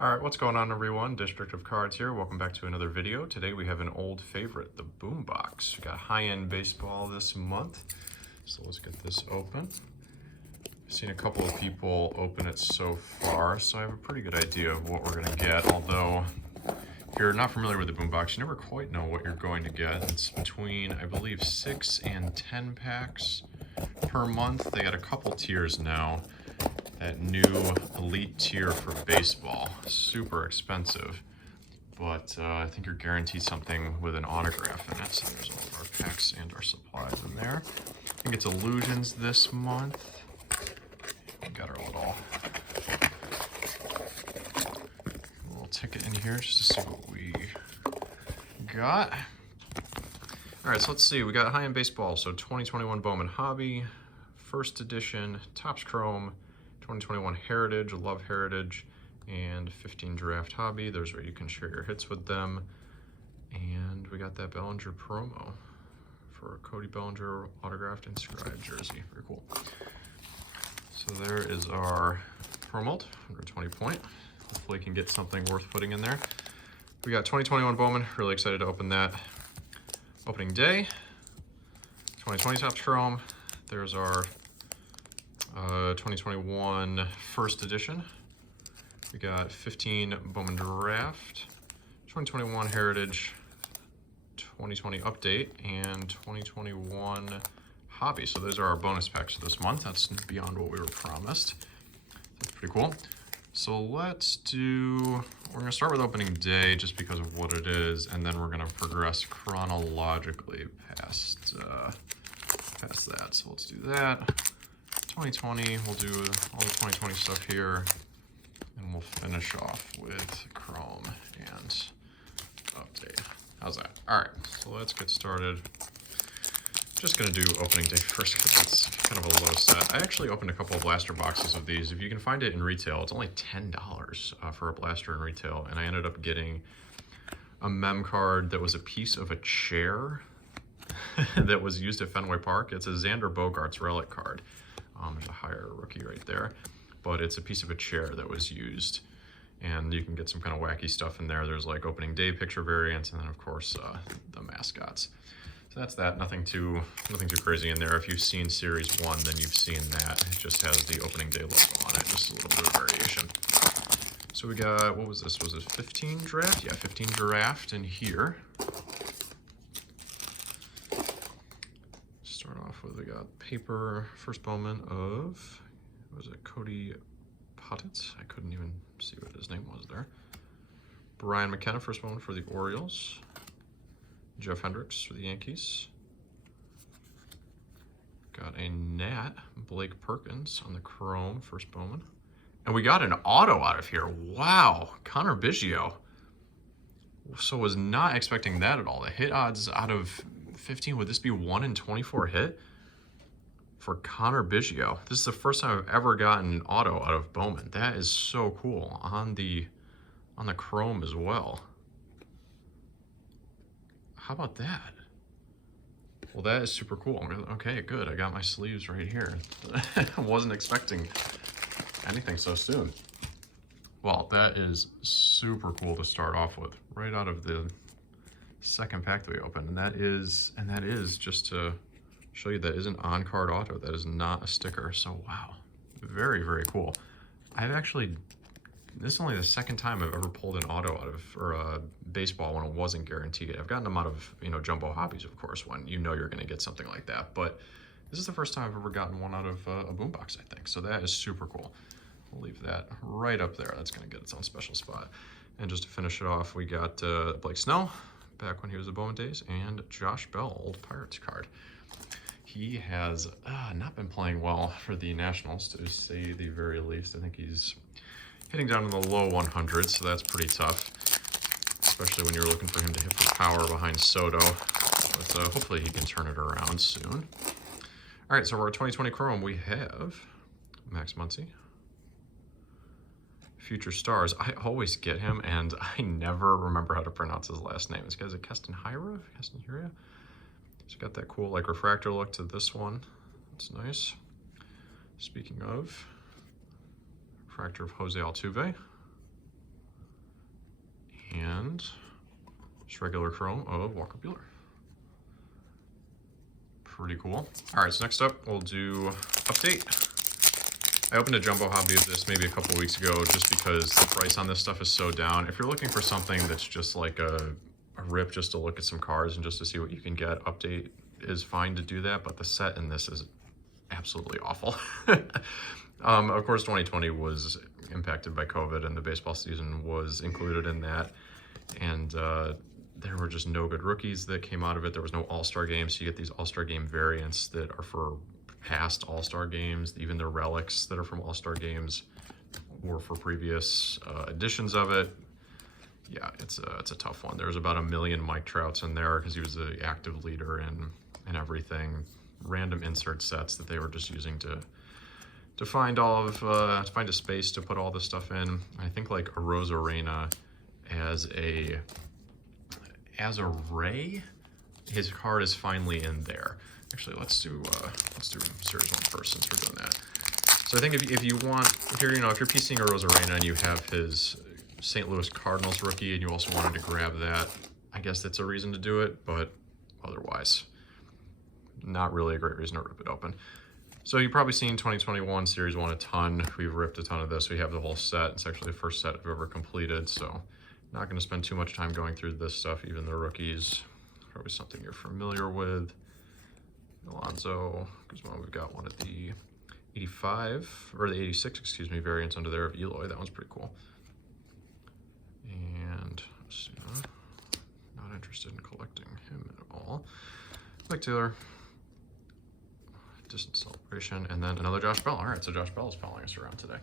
Alright, what's going on everyone? District of Cards here. Welcome back to another video. Today we have an old favorite, the Boombox. We got high-end baseball this month. So let's get this open. I've seen a couple of people open it so far, so I have a pretty good idea of what we're going to get. Although, if you're not familiar with the Boombox, you never quite know what you're going to get. It's between, I believe, 6 and 10 packs per month. They got a couple tiers now. That new elite tier for baseball, super expensive, but I think you're guaranteed something with an autograph in it. So there's all of our packs and our supplies in there. I think it's Illusions this month. We got our little ticket in here just to see what we got. All right, so let's see. We got high-end baseball. So 2021 Bowman Hobby, first edition, Topps Chrome, 2021 Heritage, Love Heritage, and 15 Draft Hobby. There's where you can share your hits with them. And we got that Bellinger promo for Cody Bellinger autographed inscribed jersey. Very cool. So there is our promo, 120 point. Hopefully we can get something worth putting in there. We got 2021 Bowman, really excited to open that. Opening day, 2020 Topps Chrome. There's our 2021 first edition. We got 15 Bowman Draft, 2021 Heritage, 2020 Update, and 2021 Hobby. So those are our bonus packs for this month. That's beyond what we were promised. That's pretty cool. So we're gonna start with opening day just because of what it is, and then we're gonna progress chronologically past that. So let's do that. 2020, we'll do all the 2020 stuff here, and we'll finish off with Chrome and Update. How's that? All right, so let's get started. Just gonna do opening day first because it's kind of a low set. I actually opened a couple of blaster boxes of these. If you can find it in retail, it's only $10 for a blaster in retail, and I ended up getting a mem card that was a piece of a chair that was used at Fenway Park. It's a Xander Bogaerts relic card. There's a higher rookie right there, but it's a piece of a chair that was used, and you can get some kind of wacky stuff in there. There's like opening day picture variants, and then of course the mascots. So that's that. Nothing too crazy in there. If you've seen Series 1, then you've seen that. It just has the opening day logo on it, just a little bit of variation. So we got, what was this? Was it 15 draft? Yeah, 15 draft in here. Start off with, we got paper, first Bowman of, was it Cody Potts? I couldn't even see what his name was there. Brian McKenna, first Bowman for the Orioles. Jeff Hendricks for the Yankees. Got a Nat, Blake Perkins on the Chrome, first Bowman. And we got an auto out of here. Wow, Connor Biggio. So was not expecting that at all. The hit odds out of 15, would this be 1 in 24 hit? For Connor Biggio. This is the first time I've ever gotten an auto out of Bowman. That is so cool. On the Chrome as well. How about that? Well, that is super cool. Okay, good. I got my sleeves right here. I wasn't expecting anything so soon. Well, that is super cool to start off with, right out of the second pack that we opened. And that is just to show you, that is an on-card auto. That is not a sticker. So wow, very, very cool. This is only the second time I've ever pulled an auto out of, or a baseball when it wasn't guaranteed. I've gotten them out of, jumbo hobbies, of course, when you know you're going to get something like that. But this is the first time I've ever gotten one out of a Boombox, I think. So that is super cool. We'll leave that right up there. That's going to get its own special spot. And just to finish it off, we got Blake Snell, back when he was at Bowman days, and Josh Bell, old Pirates card. He has not been playing well for the Nationals, to say the very least. I think he's hitting down in the low 100s, so that's pretty tough, especially when you're looking for him to hit for power behind Soto. But hopefully he can turn it around soon. All right, so for our 2020 Chrome, we have Max Muncy, Future Stars. I always get him, and I never remember how to pronounce his last name. This guy's a Castanheira? He's got that cool like refractor look to this one. That's nice. Speaking of, refractor of Jose Altuve. And just regular chrome of Walker Buehler. Pretty cool. All right, so next up we'll do update. I opened a jumbo hobby of this maybe a couple weeks ago just because the price on this stuff is so down. If you're looking for something that's just like a rip just to look at some cards and just to see what you can get, update is fine to do that, but the set in this is absolutely awful. Of course, 2020 was impacted by COVID and the baseball season was included in that. And there were just no good rookies that came out of it. There was no All-Star games, so you get these All-Star game variants that are for past All-Star games. Even the relics that are from All-Star games were for previous editions of it. Yeah, it's a tough one. There's about 1 million Mike Trouts in there because he was the active leader and everything. Random insert sets that they were just using to find all of to find a space to put all this stuff in. I think like a Rosarena as a Ray, his card is finally in there. Actually, let's do Series 1 first since we're doing that. So I think if you want, if you're PCing a Rosarena and you have his St. Louis Cardinals rookie and you also wanted to grab that, I guess that's a reason to do it, but otherwise, not really a great reason to rip it open. So you've probably seen 2021 Series 1 a ton. We've ripped a ton of this. We have the whole set. It's actually the first set I've ever completed, so not going to spend too much time going through this stuff, even the rookies. Probably something you're familiar with. Alonso, Guzman, we've got one at the 85, or the 86, excuse me, variants under there of Eloy. That one's pretty cool. And, let's see, not interested in collecting him at all. Mike Taylor, Distant Celebration, and then another Josh Bell. All right, so Josh Bell is following us around today.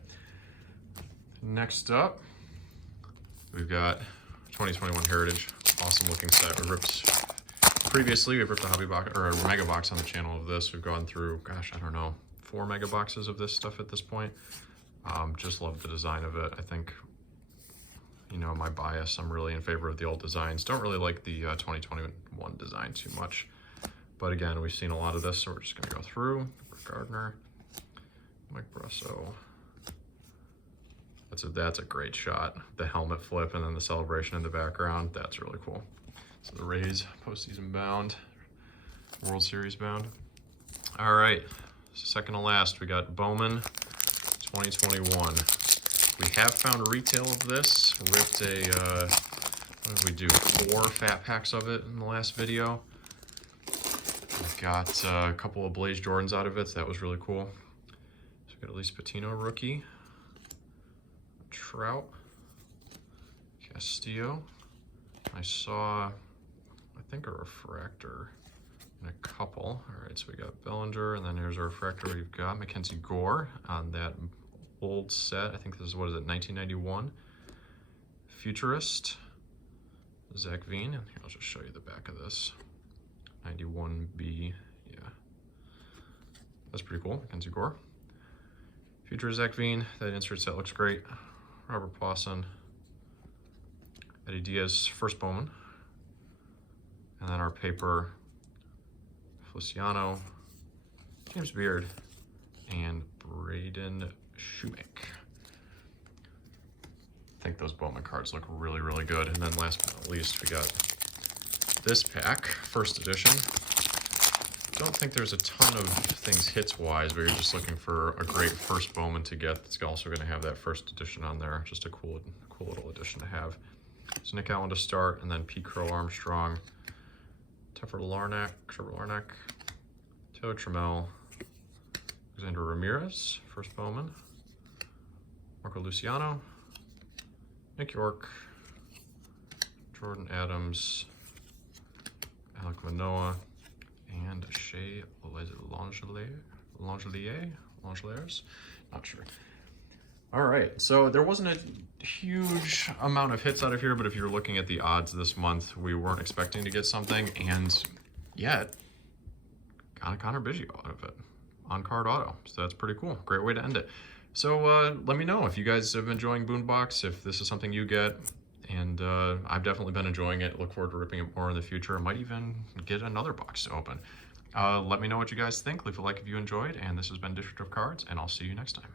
Next up, we've got 2021 Heritage. Awesome looking set. We ripped previously. We've ripped a hobby box or a mega box on the channel of this. We've gone through, gosh, I don't know, 4 mega boxes of this stuff at this point. Just love the design of it. I think, you know, my bias, I'm really in favor of the old designs. Don't really like the 2021 design too much. But again, we've seen a lot of this, so we're just going to go through. Rick Gardner, Mike Brasso. That's a great shot. The helmet flip and then the celebration in the background. That's really cool. So the Rays postseason bound, World Series bound. All right, second to last, we got Bowman 2021. We have found retail of this. Ripped a, what did we do? 4 fat packs of it in the last video. We got a couple of Blaze Jordans out of it, so that was really cool. So we got at least Patino rookie, Trout, Castillo. I saw, I think, a refractor in a couple. All right, so we got Bellinger, and then here's our refractor. We've got Mackenzie Gore on that old set. I think this is, what is it, 1991? Futurist, Zach Veen. And here, I'll just show you the back of this. 91B, yeah. That's pretty cool, Mackenzie Gore. Future Zach Veen, that insert set looks great. Robert Pawson, Eddie Diaz, first Bowman. And then our paper, Feliciano, James Beard, and Braden Shoemaker. I think those Bowman cards look really, really good. And then last but not least, we got this pack, first edition. Don't think there's a ton of things hits-wise, but you're just looking for a great first Bowman to get that's also going to have that first edition on there. Just a cool little addition to have. So Nick Allen to start, and then Pete Crow Armstrong, Trevor Larnach, Taylor Trammell, Alexander Ramirez, first Bowman, Marco Luciano, Nick York, Jordan Adams, Alec Manoah, and Shea Langeliers? Not sure. All right, so there wasn't a huge amount of hits out of here, but if you're looking at the odds this month, we weren't expecting to get something, and yet got a Connor Biggio out of it on card auto. So that's pretty cool. Great way to end it. So let me know if you guys have been enjoying Boombox, if this is something you get. And I've definitely been enjoying it. Look forward to ripping it more in the future. I might even get another box to open. Let me know what you guys think. Leave a like if you enjoyed. And this has been District of Cards, and I'll see you next time.